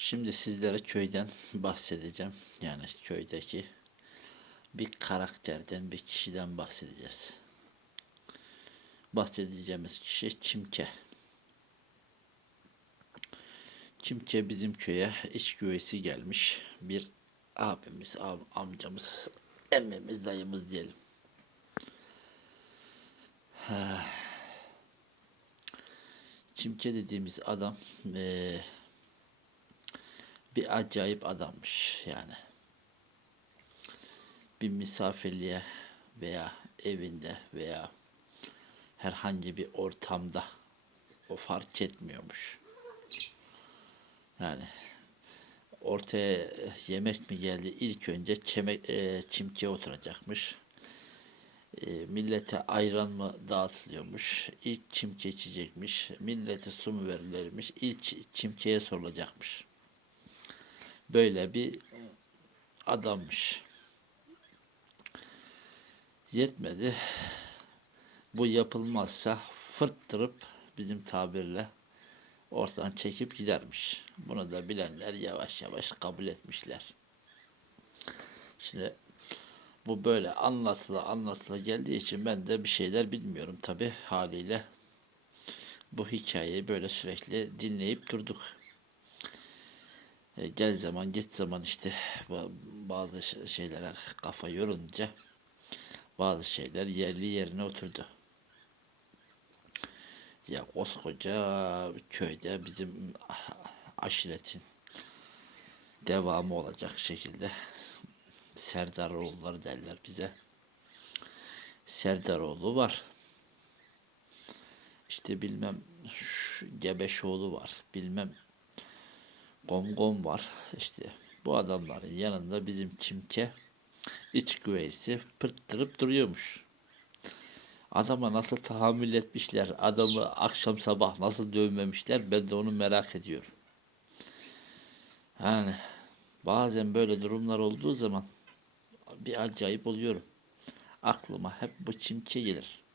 Şimdi sizlere köyden bahsedeceğim. Yani köydeki bir karakterden, bir kişiden bahsedeceğiz. Bahsedeceğimiz kişi Çimke. Çimke bizim köye iş güveysi gelmiş. Bir abimiz, am- amcamız, emmimiz, dayımız diyelim. Çimke dediğimiz adam eee bir acayip adammış yani. Bir misafirliğe veya evinde veya herhangi bir ortamda o fark etmiyormuş. Yani ortaya yemek mi geldi ilk önce çemek, e, çimkeye oturacakmış. E, millete ayran mı dağıtılıyormuş. İlk çimke içecekmiş. Millete su mu verilirmiş. İlk çi- çimkeye sorulacakmış. Böyle bir adammış. Yetmedi. Bu yapılmazsa fırttırıp bizim tabirle ortadan çekip gidermiş. Bunu da bilenler yavaş yavaş kabul etmişler. Şimdi bu böyle anlatıla anlatıla geldiği için ben de bir şeyler bilmiyorum tabi haliyle. Bu hikayeyi böyle sürekli dinleyip durduk. E, gel zaman git zaman işte ba- bazı şeylere kafa yorunca bazı şeyler yerli yerine oturdu. Ya koskoca köyde bizim aşiretin devamı olacak şekilde Serdaroğulları derler bize. Serdaroğlu var. İşte bilmem Gebeşoğlu var. Bilmem Gomgom var. İşte bu adamların yanında bizim Çimke iç güveysi pırttırıp duruyormuş. Adama nasıl tahammül etmişler, adamı akşam sabah nasıl dövmemişler ben de onu merak ediyorum. Yani bazen böyle durumlar olduğu zaman bir acayip oluyorum. Aklıma hep bu çimke gelir.